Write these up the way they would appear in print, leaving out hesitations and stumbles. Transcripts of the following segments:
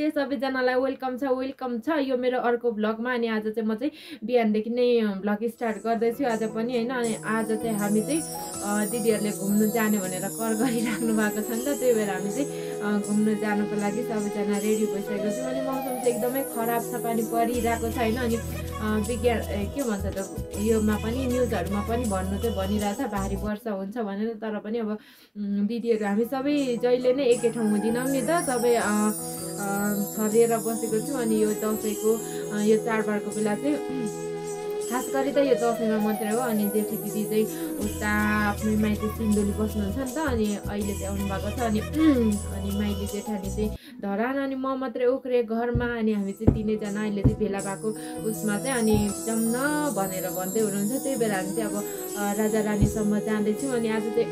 नमस्ते सबैजनालाई वेलकम छ यो मेरो अर्को भ्लगमा। अनि आज चाहिँ म चाहिँ बिहानदेखि नै भ्लग स्टार्ट गर्दैछु आज पनि हैन। अनि आज चाहिँ हामी चाहिँ दिदीहरूले घुम्नु जाने भनेर कल गरिराख्नु भएको छ नि त, त्यही भएर हामी चाहिँ घुम्नु जानको लागि सबैजना रेडी भइसकेको छौँ। अनि मौसम चाहिँ एकदमै खराब छ, पानी परिरहेको छ हैन। अनि विज्ञान के भन्छ त योमा पनि न्युजहरुमा पनि भन्नु चाहिँ भनिरहेछ भारी वर्षा हुन्छ भनेर, तर पनि अब दिदीहरू हामी सबै जहिले नै एकै ठाउँमा हुँदैनौँ नि त, सबै छरेर बसेको छौँ। अनि यो दसैँको यो चाडबाडको बेला चाहिँ खास गरी त यो दसैँमा मात्रै हो। अनि जेठी दिदी चाहिँ उता आफ्नै माइती सिन्धुली बस्नुहुन्छ नि त, अनि अहिले चाहिँ आउनुभएको छ। अनि माइली जेठानी चाहिँ धरान, अनि म मात्रै उक्रे घरमा। अनि हामी चाहिँ तिनैजना अहिले चाहिँ भेला भएको उसमा चाहिँ अनि जाउँ न भनेर भन्दै हुनुहुन्छ, त्यही भएर हामी चाहिँ अब राजा रानीसम्म जाँदैछौँ। अनि आज चाहिँ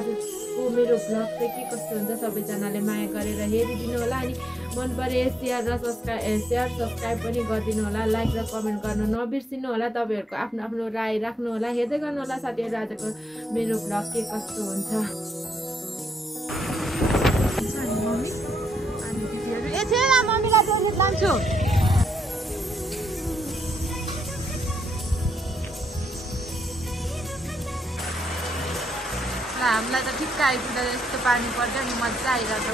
आजको मेरो भ्लग चाहिँ के कस्तो हुन्छ सबैजनाले माया गरेर हेरिदिनु होला। अनि मन परे सेयर सब्सक्राइब पनि गरिदिनु होला, लाइक र कमेन्ट गर्नु नबिर्सिनु होला। तपाईँहरूको आफ्नो आफ्नो राय राख्नु होला, हेर्दै गर्नु होला साथीहरू आजको मेरो भ्लग के कस्तो हुन्छ। हामीलाई त ठिक्क आइपुग्दा यस्तो पानी पर्छ नि, मजा आइरहेछ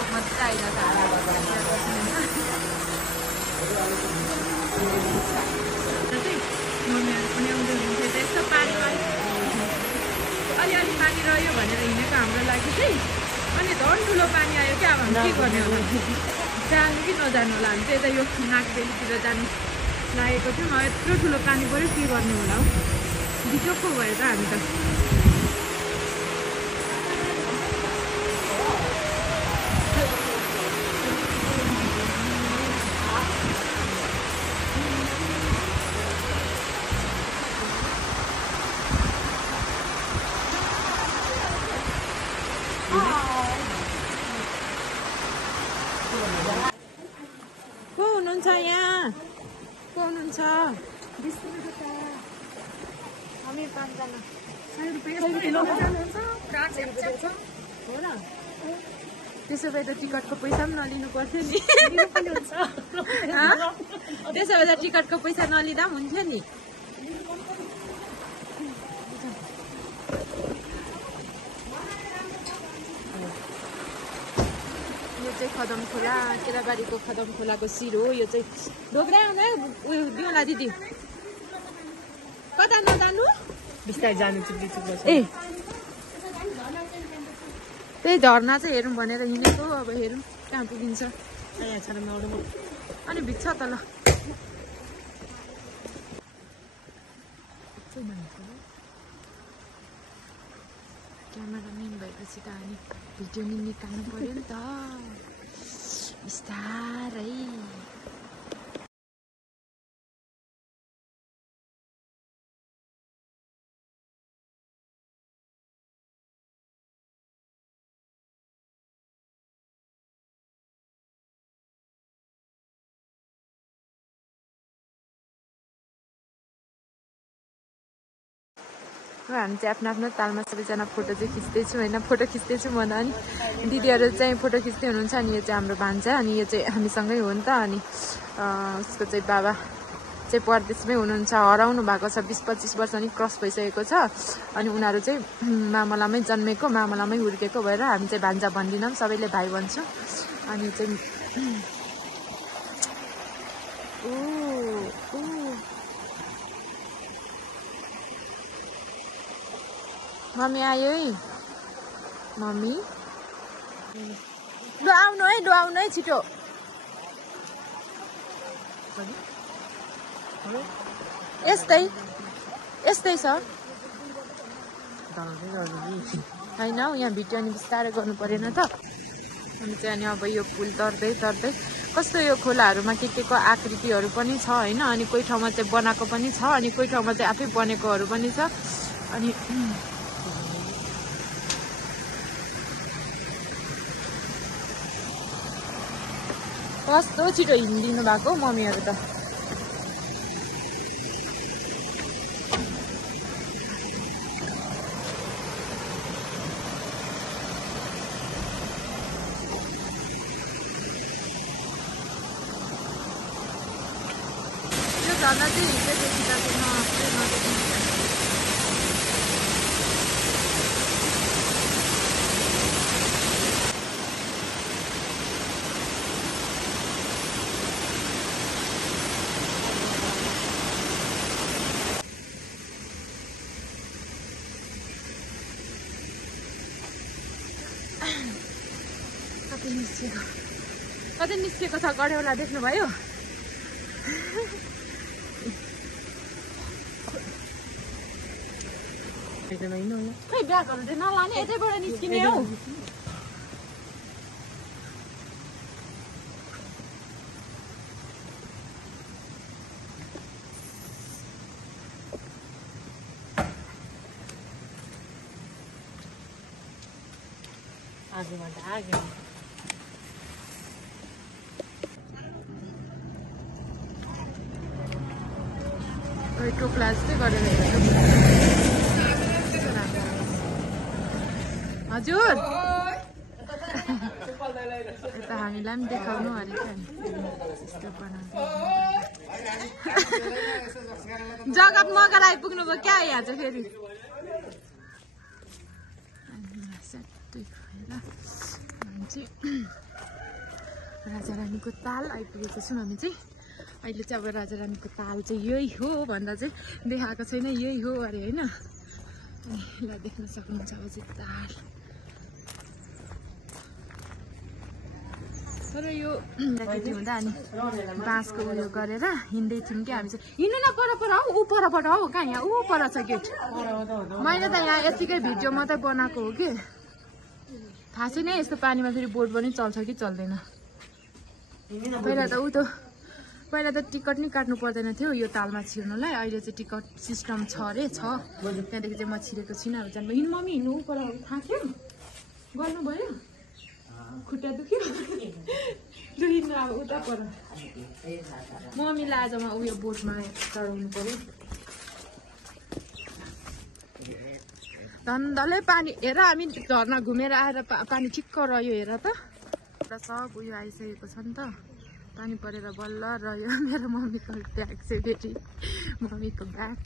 मम्मीहरू पनि आउँदै हुनुहुन्थ्यो त्यस्तो पानीमा अलिअलि पानी रह्यो भनेर हिँडेको हाम्रो लागि चाहिँ। अनि झन् ठुलो पानी आयो क्या, अब हामी के गर्ने होला, जानु कि नजानु होला। हामी चाहिँ यता यो नागबेलीतिर जानु लागेको थियौँ, यत्रो ठुलो पानी पऱ्यो के गर्ने होला हौ, बिचोको भयो त हामी त। को हुनुहुन्छ यहाँ, को हुनुहुन्छ? हामी 5 जना 100 रुपैयाँ हो र। त्यसो भए त टिकटको पैसा पनि नलिनु पर्थ्यो नि, त्यसो भए त टिकटको पैसा नलिँदा पनि हुन्थ्यो नि। यो चाहिँ खदम खोला, केराबारीको खदम खोलाको शिर हो। यो चाहिँ डोग्रा आउनु है, उयो दिउँला दिदी कता नजानु, बिस्तारै जानु ए त्यही झर्ना चाहिँ हेरौँ भनेर हिँडेको, अब हेरौँ कहाँ पुगिन्छ। अनि भिज्छ त ल, क्यामेराम्यान भएपछि त अनि भिडियो नि निकाल्नु पर्यो नि त बिस्तारै। हामी चाहिँ आफ्नो आफ्नो तालमा सबैजना फोटो चाहिँ खिच्दैछौँ होइन, फोटो खिच्दैछु म। अनि दिदीहरू चाहिँ फोटो खिच्दै हुनुहुन्छ। अनि यो चाहिँ हाम्रो भान्जा, अनि यो चाहिँ हामीसँगै हो नि त। अनि उसको चाहिँ बाबा चाहिँ परदेशमै हुनुहुन्छ, हराउनु भएको छ, 20-25 वर्ष नि क्रस भइसकेको छ। अनि उनीहरू चाहिँ मामलामै जन्मेको मामलामै हुर्केको भएर हामी चाहिँ भान्जा भन्दिनौँ, सबैले भाइ भन्छौँ। अनि चाहिँ मम्मी आयो है, मम्मी लु आउनु है छिटो। यस्तै छ होइन हौ, यहाँ भिडियो अनि बिस्तारै गर्नु परेन त। अनि चाहिँ अनि अब यो पुल तर्दै कस्तो यो खोलाहरूमा के को आकृतिहरू पनि छ होइन। अनि कोही ठाउँमा चाहिँ बनाएको पनि छ, अनि कोही ठाउँमा चाहिँ आफै बनेकोहरू पनि छ। अनि कस्तो छिटो हिँडिदिनु भएको मम्मीहरू त। झर्ना चाहिँ हिजोदेखि त नदेखिन्छ। कतै निस्किएको छ गडेउला देख्नुभयो? खै ब्यागहरू चाहिँ नलाने यतैबाट निस्किने हौ। आगेमा त आगे टोप्ला जस्तै गरेर हेर्नु। हजुर यता हामीलाई पनि देखाउनु अरे जगत मगर आइपुग्नु भयो क्या यहाँ चाहिँ फेरि। राजा रानीको ताल आइपुगेको छौँ हामी चाहिँ। अहिले चाहिँ अब राजा रानीको ताल चाहिँ यही हो भन्दा चाहिँ देखाएको छैन, यही हो अरे होइन। ल देख्न सक्नुहुन्छ अब चाहिँ ताल। तर यो केटी हुँदा अनि बाँसको उयो गरेर हिँड्दै थियौँ कि हामी चाहिँ। हिँड्नु न पर पर हौ, ऊ परबाट हौ, कहाँ यहाँ ऊ पर छ गेट। मैले त यहाँ यतिकै भिडियो मात्रै बनाएको हो कि थाहा छैन यस्तो पानीमा फेरि बोट पनि चल्छ कि चल्दैन। पहिला त टिकट नै काट्नु पर्दैन थियो यो तालमा छिर्नुलाई, अहिले चाहिँ टिकट सिस्टम छ अरे। त्यहाँदेखि चाहिँ म छिरेको छुइनँ। अब जानु हिँड्नु मम्मी, हिँड्नु ऊ पर थाहा थियो गर्नुभयो, खुट्टा दुख्यो लु हिँड्नु अब उता पर। मम्मीलाई आज म उयो बोटमा चढाउनु पर्यो। धन्दलै पानी हेर, हामी झर्ना घुमेर आएर पानी ठिक्क रह्यो हेर त। सब उयो आइसकेको छ नि त, पानी परेर बल्ल रह्यो। मेरो मम्मीको ब्याग चाहिँ फेरि मम्मीको ब्याग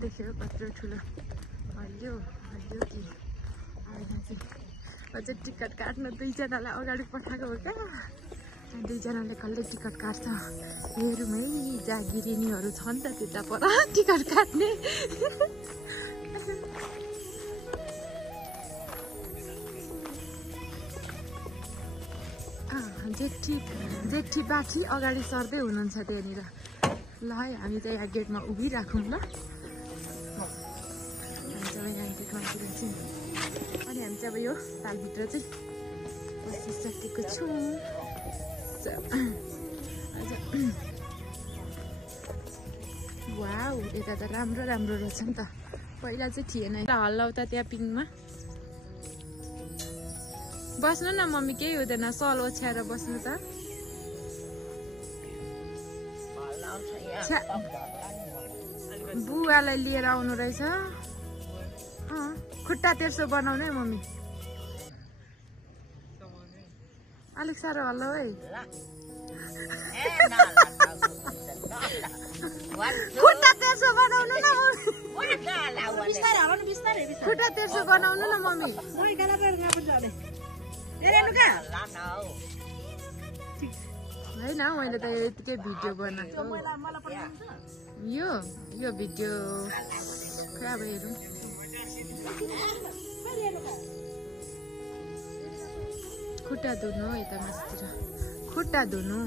देख्यो कत्रो ठुलो हल्यो हल्यो कि। अझै टिकट काट्न दुईजनालाई अगाडि पठाएको हो क्या। दुईजनाले कसले टिकट काट्छ हेरौँ है। जागिरिनीहरू छ नि त त्यता पर टिकट काट्ने। जेठी बाठी अगाडि सर्दै हुनुहुन्छ त्यहाँनिर। ल है हामी चाहिँ यहाँ गेटमा उभिराखौँ ल। हामी चाहिँ यहाँ गेटमा उभिरहेछौँ। अनि हामी चाहिँ अब यो तालभित्र चाहिँ पसिसकेको छौँ। वाउ यता त राम्रो राम्रो रहेछ नि त, पहिला चाहिँ थिएन। हल्लाउ त त्यहाँ पिङमा बस्नु न मम्मी, केही हुँदैन, सल ओछ्याएर बस्नु त। बुवालाई लिएर आउनु रहेछ। खुट्टा तेर्सो बनाउनु है मम्मी, अलिक साह्रो हल्ला है। खुट्टा तेर्सो बनाउनु न मम्मी, खुट्टा तेर्सो बनाउनु न मम्मी। होइन मैले त यतिकै भिडियो बनाएको। यो भिडियो खै अब हेरौँ। खुट्टा धुनु यता माथितिर, खुट्टा धुनु।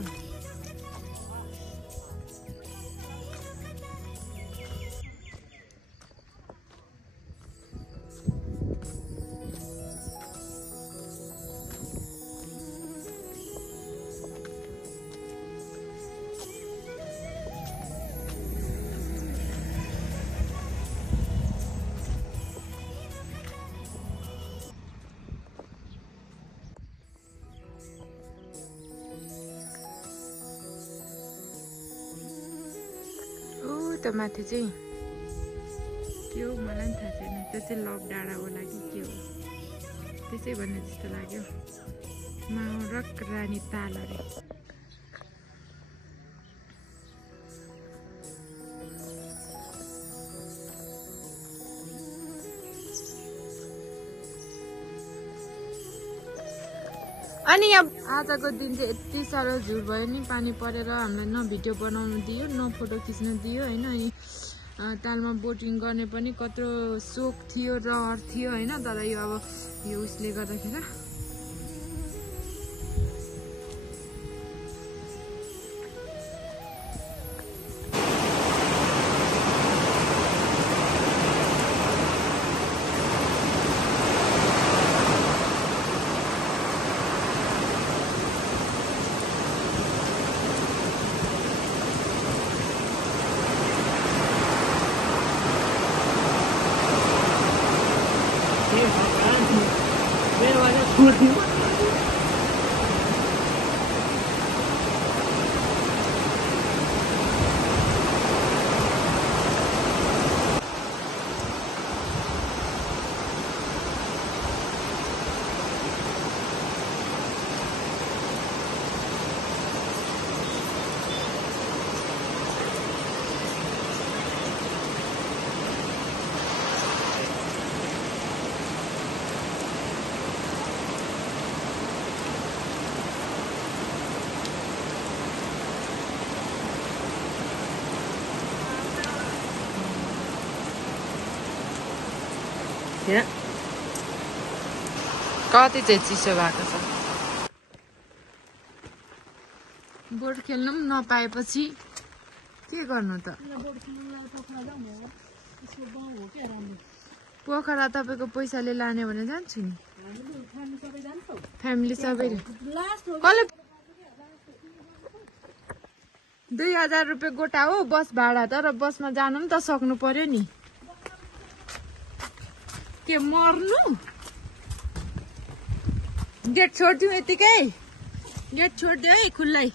त माथि चाहिँ के हो मलाई पनि थाहा छैन, त्यो चाहिँ लभ डाँडा होला कि के हो त्यसै भन्ने जस्तो लाग्यो। माउरक रानी ताल अरे। अनि यहाँ आजको दिन चाहिँ यति साह्रो झुर भयो नि पानी परेर हामीलाई न भिडियो बनाउनु दियो न फोटो खिच्न दियो होइन। अनि तालमा बोटिङ गर्ने पनि कत्रो सोख थियो रहर थियो होइन। तर यो अब यो उसले गर्दाखेरि कति चाहिँ चिसो भएको छ। बोट खेल्नु पनि नपाएपछि के गर्नु त। पोखरा तपाईँको पैसाले लाने भने जान्छु नि। फ्यामिली सबैले कसले 2000 रुपियाँ गोटा हो बस भाडा। तर बसमा जानु पनि त सक्नु पर्यो नि। के मर्नु। गेट छोडिदिउँ यतिकै। गेट छोडिदियो है खुल्लै।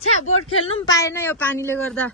छ्या बोट खेल्नु पनि पाएन यो पानीले गर्दा।